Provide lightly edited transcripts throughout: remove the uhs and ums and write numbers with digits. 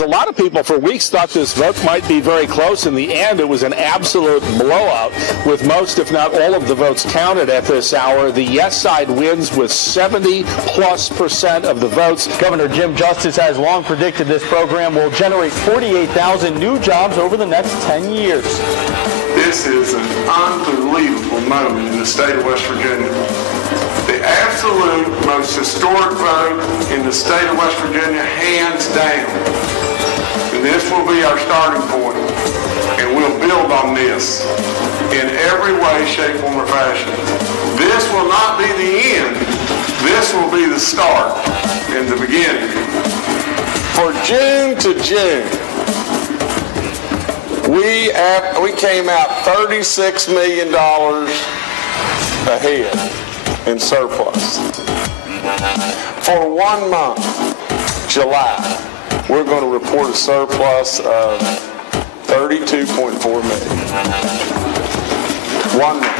A lot of people for weeks thought this vote might be very close. In the end, it was an absolute blowout with most, if not all, of the votes counted at this hour. The yes side wins with 70+% of the votes. Governor Jim Justice has long predicted this program will generate 48,000 new jobs over the next 10 years. This is an unbelievable moment in the state of West Virginia. The absolute most historic vote in the state of West Virginia, hands down. And this will be our starting point, and we'll build on this in every way, shape, form, or fashion. This will not be the end. This will be the start and the beginning. For June to June, we came out $36 million ahead in surplus. For 1 month, July, we're going to report a surplus of $32.4 million. 1 month.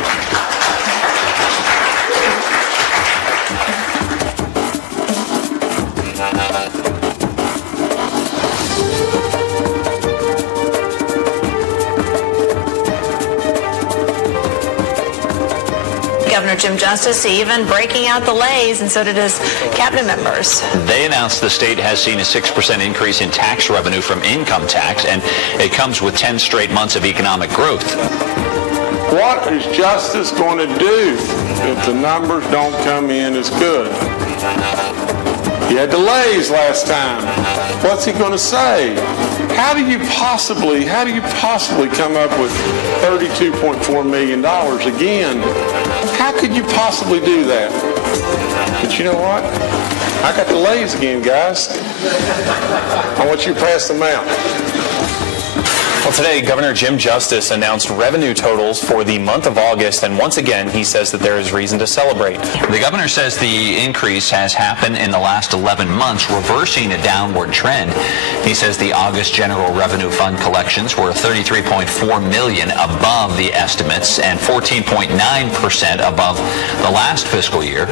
Governor Jim Justice even breaking out the lays, and so did his cabinet members. They announced the state has seen a 6% increase in tax revenue from income tax, and it comes with 10 straight months of economic growth. What is Justice going to do if the numbers don't come in as good? He had delays last time. What's he going to say? How do you possibly come up with $32.4 million again? How could you possibly do that? But you know what? I got delays again, guys. I want you to pass them out. Well, today, Governor Jim Justice announced revenue totals for the month of August, and once again, he says that there is reason to celebrate. The governor says the increase has happened in the last 11 months, reversing a downward trend. He says the August General Revenue Fund collections were $33.4 million above the estimates and 14.9% above the last fiscal year.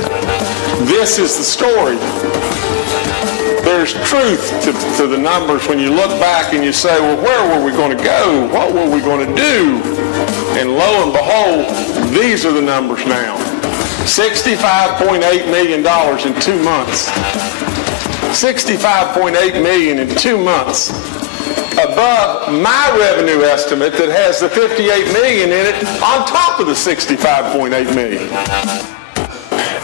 This is the story. There's truth to the numbers when you look back and you say, well, where were we going to go? What were we going to do? And lo and behold, these are the numbers now. $65.8 million in 2 months. $65.8 million in 2 months. Above my revenue estimate that has the $58 million in it on top of the $65.8 million.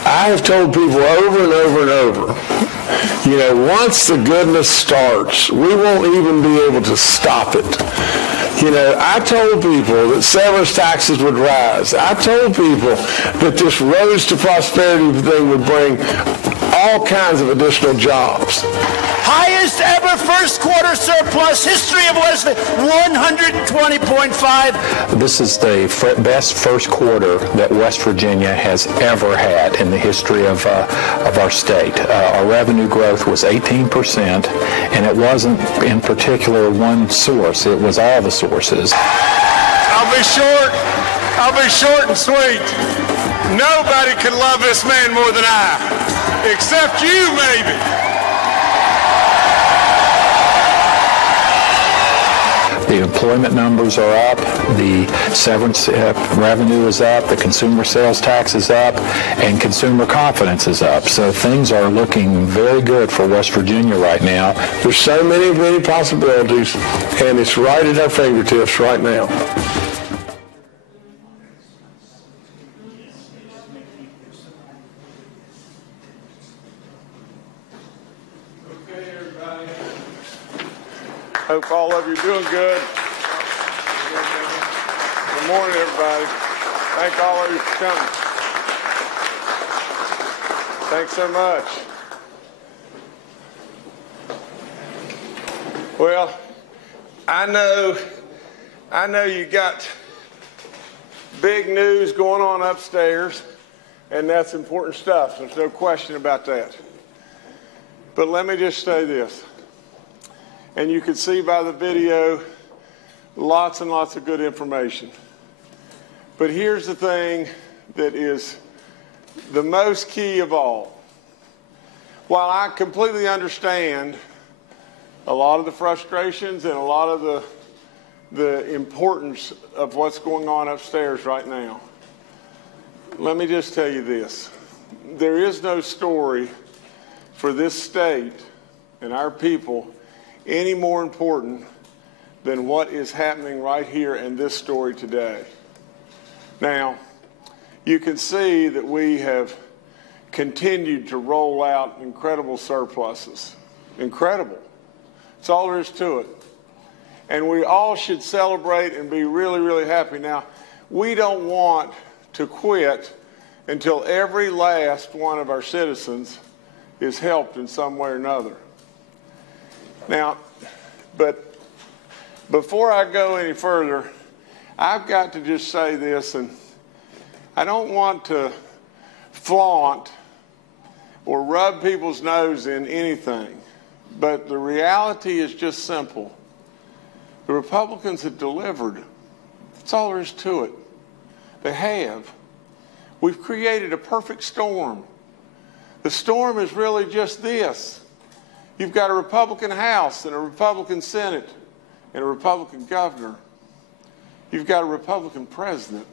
I have told people over and over and over, you know, once the goodness starts, we won't even be able to stop it. You know, I told people that severance taxes would rise. I told people that this Roads to Prosperity thing would bring all kinds of additional jobs. Highest ever first quarter surplus, history of West Virginia, 120.5. This is the best first quarter that West Virginia has ever had in the history of our state. Our revenue growth was 18%, and it wasn't in particular one source. It was all the sources. I'll be short and sweet. Nobody can love this man more than I, except you, maybe. The employment numbers are up, the severance revenue is up, the consumer sales tax is up, and consumer confidence is up. So things are looking very good for West Virginia right now. There's so many possibilities, and it's right at our fingertips right now. Hope all of you are doing good. Good morning, everybody. Thank all of you for coming. Thanks so much. Well, I know you got big news going on upstairs, and that's important stuff. There's no question about that. But let me just say this. And you can see by the video, lots and lots of good information. But here's the thing that is the most key of all. While I completely understand a lot of the frustrations and a lot of the importance of what's going on upstairs right now. Let me just tell you this. There is no story for this state and our people any more important than what is happening right here in this story today. Now, you can see that we have continued to roll out incredible surpluses. Incredible. That's all there is to it. And we all should celebrate and be really, really happy. Now, we don't want to quit until every last one of our citizens is helped in some way or another. Now, but before I go any further, I've got to just say this, and I don't want to flaunt or rub people's nose in anything, but the reality is just simple. The Republicans have delivered. That's all there is to it. They have. We've created a perfect storm. The storm is really just this. You've got a Republican House and a Republican Senate and a Republican governor. You've got a Republican president.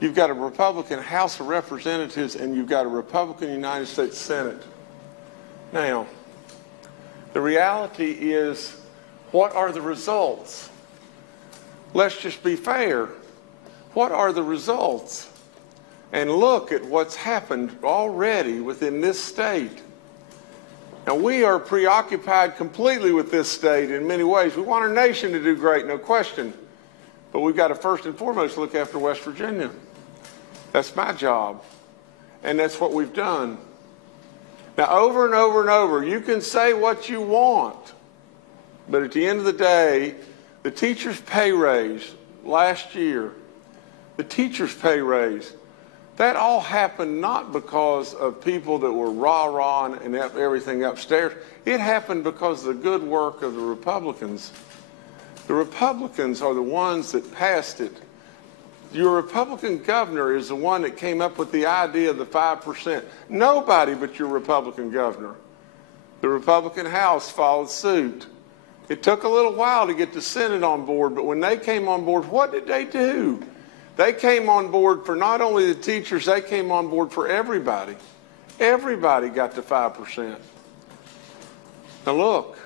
You've got a Republican House of Representatives, and you've got a Republican United States Senate. Now, the reality is, what are the results? Let's just be fair. What are the results? And look at what's happened already within this state. Now, we are preoccupied completely with this state in many ways. We want our nation to do great, no question. But we've got to first and foremost look after West Virginia. That's my job. And that's what we've done. Now, over and over and over, you can say what you want. But at the end of the day, the teacher's pay raise last year, the teacher's pay raise, that all happened not because of people that were rah-rah and everything upstairs. It happened because of the good work of the Republicans. The Republicans are the ones that passed it. Your Republican governor is the one that came up with the idea of the 5%. Nobody but your Republican governor. The Republican House followed suit. It took a little while to get the Senate on board, but when they came on board, what did they do? They came on board for not only the teachers, they came on board for everybody. Everybody got the 5%. Now look,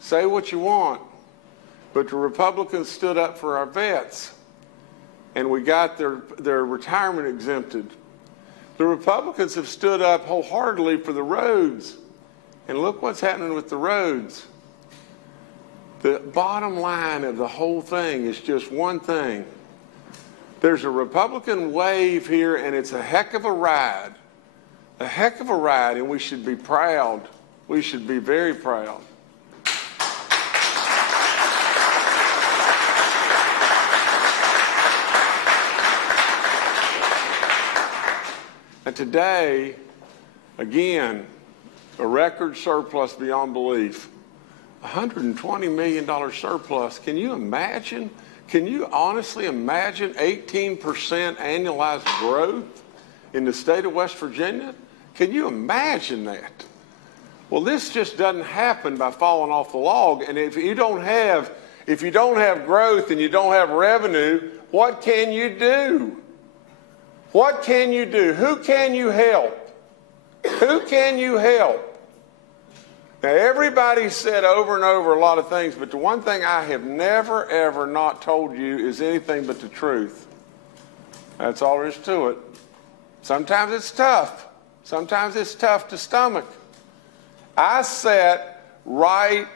say what you want, but the Republicans stood up for our vets, and we got their retirement exempted. The Republicans have stood up wholeheartedly for the roads, and look what's happening with the roads. The bottom line of the whole thing is just one thing. There's a Republican wave here, and it's a heck of a ride. A heck of a ride, and we should be proud. We should be very proud. And today, again, a record surplus beyond belief. $120 million surplus. Can you imagine? Can you honestly imagine 18% annualized growth in the state of West Virginia? Can you imagine that? Well, this just doesn't happen by falling off the log. And if you don't have growth and you don't have revenue, what can you do? What can you do? Who can you help? Who can you help? Now, everybody said over and over a lot of things, but the one thing I have never, ever not told you is anything but the truth. That's all there is to it. Sometimes it's tough. Sometimes it's tough to stomach. I sat right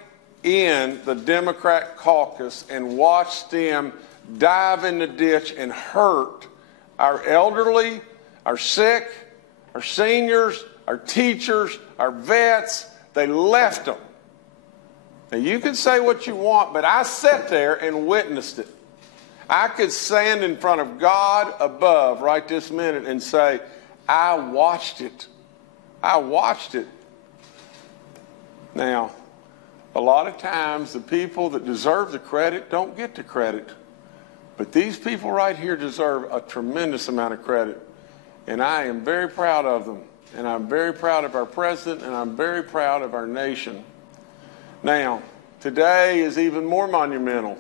in the Democrat caucus and watched them dive in the ditch and hurt our elderly, our sick, our seniors, our teachers, our vets. They left them. Now, you can say what you want, but I sat there and witnessed it. I could stand in front of God above right this minute and say, I watched it. I watched it. Now, a lot of times the people that deserve the credit don't get the credit. But these people right here deserve a tremendous amount of credit. And I am very proud of them. And I'm very proud of our president, and I'm very proud of our nation. Now, today is even more monumental.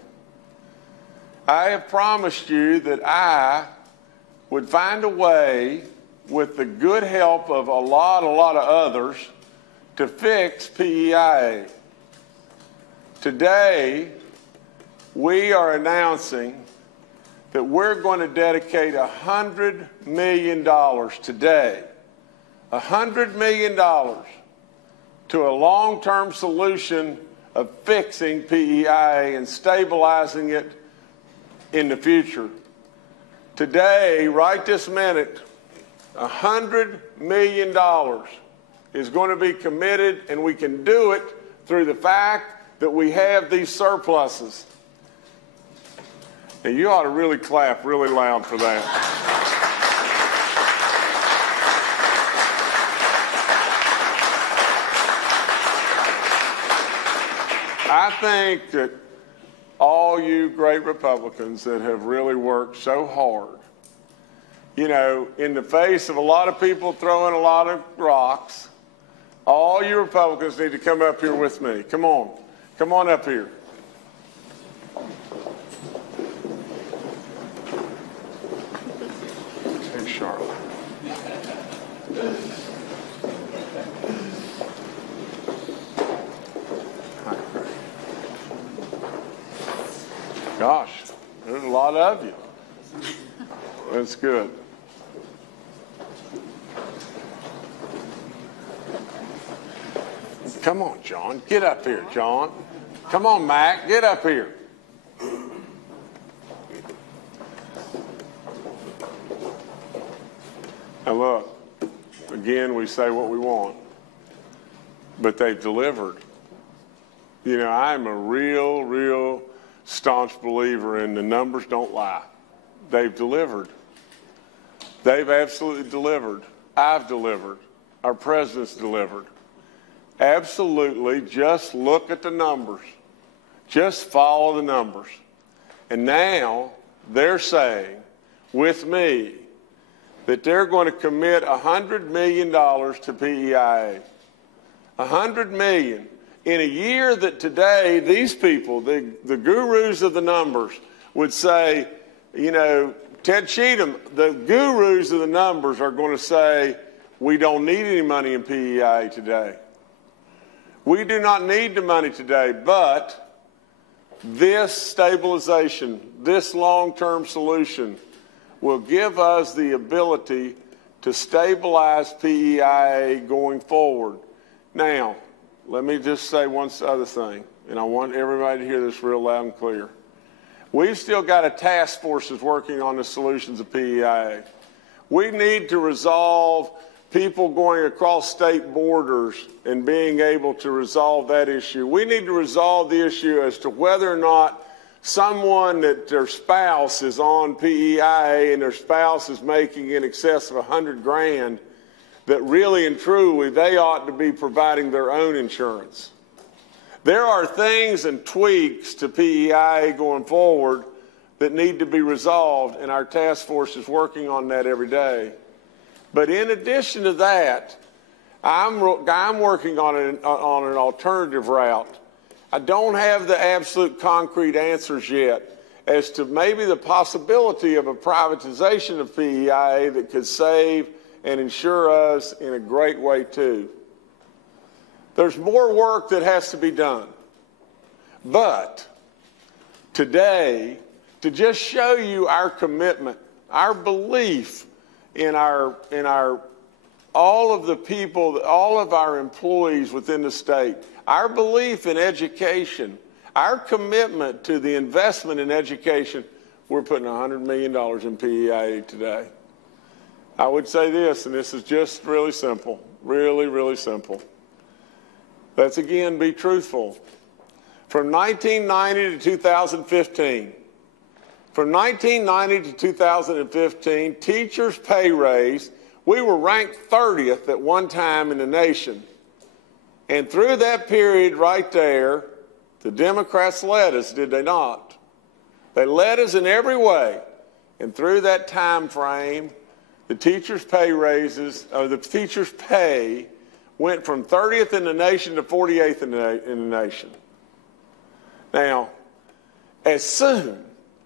I have promised you that I would find a way, with the good help of a lot of others, to fix PEIA. Today, we are announcing that we're going to dedicate $100 million today, $100 million to a long-term solution of fixing PEIA and stabilizing it in the future. Today, right this minute, $100 million is going to be committed, and we can do it through the fact that we have these surpluses. And you ought to really clap really loud for that. I think that all you great Republicans that have really worked so hard, you know, in the face of a lot of people throwing a lot of rocks, all you Republicans need to come up here with me. Come on. Come on up here. Hey, Charlotte. Hi, Craig. Gosh, there's a lot of you. That's good. Come on, John. Get up here, John. Come on, Mac. Get up here. Now look, again, we say what we want, but they've delivered. You know, I'm a real staunch believer in the numbers don't lie. They've delivered. They've absolutely delivered. I've delivered. Our president's delivered. Absolutely, just look at the numbers. Just follow the numbers. And now they're saying, with me, that they're going to commit $100 million to PEIA. $100 million. In a year that today, these people, the gurus of the numbers, would say, you know, Ted Cheatham, the gurus of the numbers are going to say, we don't need any money in PEIA today. We do not need the money today, but this stabilization, this long-term solution will give us the ability to stabilize PEIA going forward. Now, let me just say one other thing, and I want everybody to hear this real loud and clear. We've still got a task force that's working on the solutions of PEIA. We need to resolve people going across state borders and being able to resolve that issue. We need to resolve the issue as to whether or not someone that their spouse is on PEIA and their spouse is making in excess of $100,000, that really and truly they ought to be providing their own insurance. There are things and tweaks to PEIA going forward that need to be resolved, and our task force is working on that every day. But in addition to that, I'm working on an alternative route. I don't have the absolute concrete answers yet as to maybe the possibility of a privatization of PEIA that could save and insure us in a great way too. There's more work that has to be done. But today, to just show you our commitment, our belief in all of the people, all of our employees within the state, our belief in education, our commitment to the investment in education, we're putting $100 million in PEIA today. I would say this, and this is just really simple, really simple. Let's again be truthful. From 1990 to 2015, from 1990 to 2015, teachers' pay raise, we were ranked 30th at one time in the nation. And through that period right there, the Democrats led us, did they not? They led us in every way. And through that time frame, the teachers' pay raises, or the teachers' pay went from 30th in the nation to 48th in the nation. Now, as soon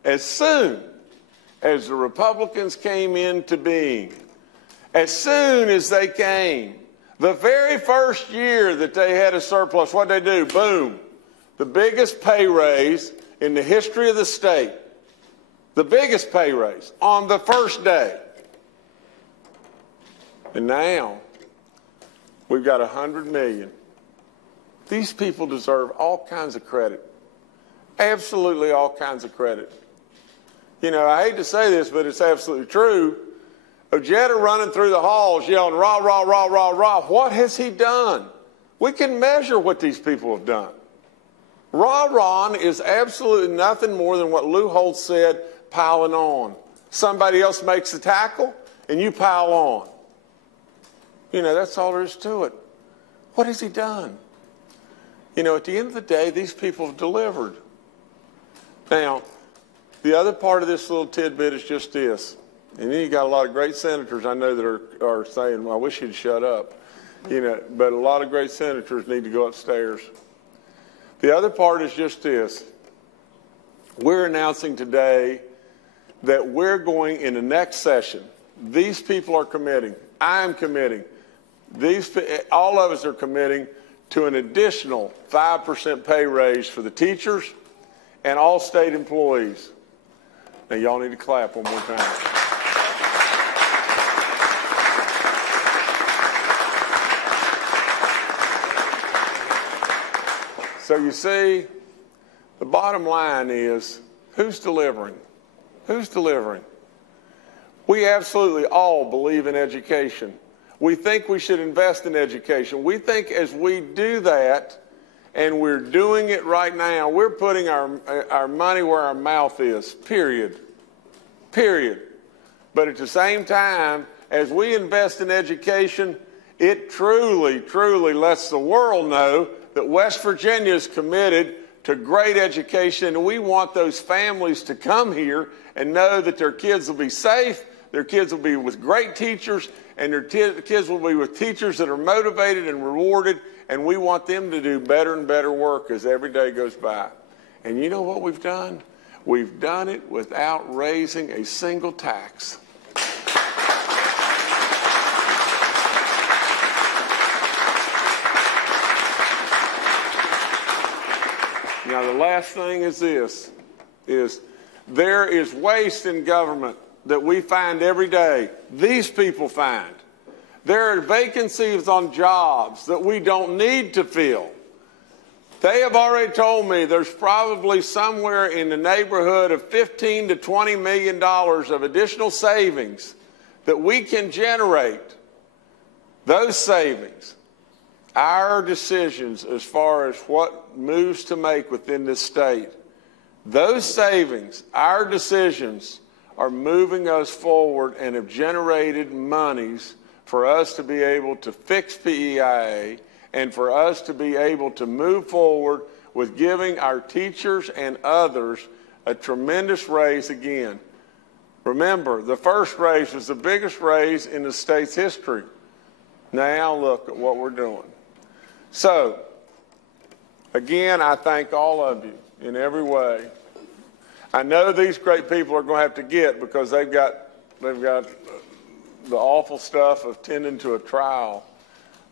as the Republicans came into being, as soon as they came, the very first year that they had a surplus, what did they do? Boom. The biggest pay raise in the history of the state. The biggest pay raise on the first day. And now, we've got $100 million. These people deserve all kinds of credit. Absolutely all kinds of credit. You know, I hate to say this, but it's absolutely true. Ojeda running through the halls yelling, rah, rah, rah, rah, rah. What has he done? We can measure what these people have done. Rah-rah is absolutely nothing more than what Lou Holtz said, piling on. Somebody else makes the tackle, and you pile on. You know, that's all there is to it. What has he done? You know, at the end of the day, these people have delivered. Now, the other part of this little tidbit is just this. And then you got a lot of great senators I know that are saying, well, I wish he'd shut up. You know, but a lot of great senators need to go upstairs. The other part is just this. We're announcing today that we're going in the next session. These people are committing. I'm committing. All of us are committing to an additional 5% pay raise for the teachers and all state employees. Now, y'all need to clap one more time. So you see, the bottom line is, who's delivering? Who's delivering? We absolutely all believe in education. We think we should invest in education. We think as we do that, and we're doing it right now, we're putting our money where our mouth is, period. Period. But at the same time, as we invest in education, it truly, truly lets the world know that West Virginia is committed to great education, and we want those families to come here and know that their kids will be safe, their kids will be with great teachers, and their kids will be with teachers that are motivated and rewarded, and we want them to do better and better work as every day goes by. And you know what we've done? We've done it without raising a single tax. Now, the last thing is this, there is waste in government that we find every day. These people find. There are vacancies on jobs that we don't need to fill. They have already told me there's probably somewhere in the neighborhood of $15 to $20 million of additional savings that we can generate. Those savings, our decisions as far as what moves to make within this state, those savings, our decisions, are moving us forward and have generated monies for us to be able to fix PEIA and for us to be able to move forward with giving our teachers and others a tremendous raise again. Remember, the first raise was the biggest raise in the state's history. Now look at what we're doing. So, again, I thank all of you in every way. I know these great people are going to have to get because they've got the awful stuff of tending to a trial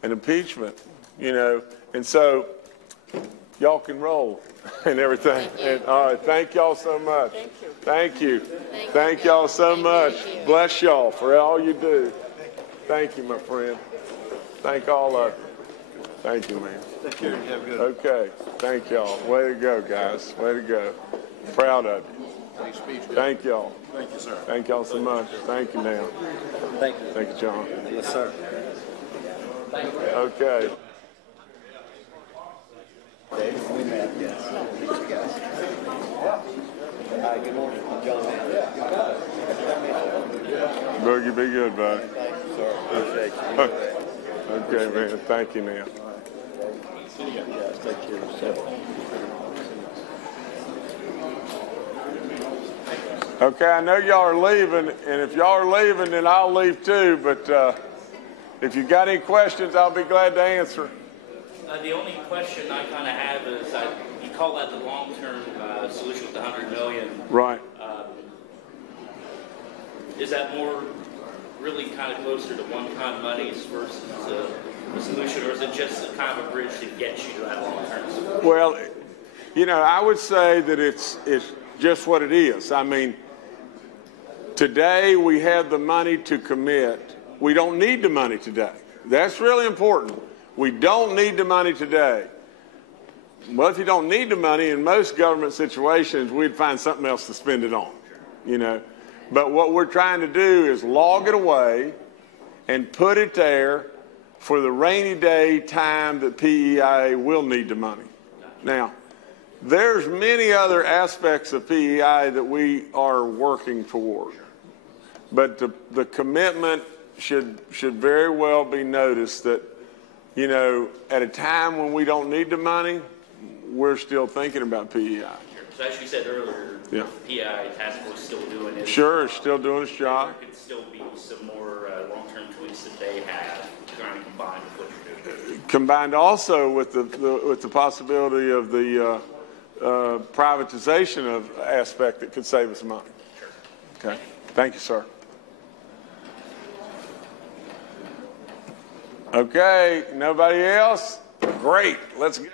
and impeachment, you know. And so y'all can roll and everything. And all right, thank y'all so much. Thank you. Thank y'all so much. Bless y'all for all you do. Thank you, my friend. Thank all of you. Thank you, man. Thank you. Have a good. Okay. Thank y'all. Way to go, guys. Way to go. Proud of you. Thank y'all. Thank you, sir. Thank y'all so much. Thank you, now. Thank you. Thank you, John. Yes, sir. Okay. Dave, we met. Yes. Hi, good morning, John. Boogie, be good, bud. Thank you, sir. Appreciate you. Okay, man. Thank you, now. Yes, take care of yourself. Okay, I know y'all are leaving, and if y'all are leaving, then I'll leave too, but If you've got any questions, I'll be glad to answer. The only question I kind of have is, you call that the long-term solution with the $100 million. Right. Is that more really kind of closer to one-time monies versus a solution, or is it just a kind of a bridge to get you to that long-term solution? Well, you know, I would say that it's just what it is. I mean, today we have the money to commit. We don't need the money today. That's really important. We don't need the money today. Well, if you don't need the money, in most government situations, we'd find something else to spend it on, you know. But what we're trying to do is log it away and put it there for the rainy day time that PEIA will need the money. Now, there's many other aspects of PEIA that we are working toward. But the commitment should very well be noticed that, you know, at a time when we don't need the money, we're still thinking about PEI. So as you said earlier, yeah. The PEI task force is still doing it. Sure, it's still doing its job. There could still be some more long-term tweaks that they have trying to combine with what you're doing. Combined also with the possibility of the privatization of aspect that could save us money. Sure. Okay. Thank you, sir. Okay, nobody else? Great, let's go.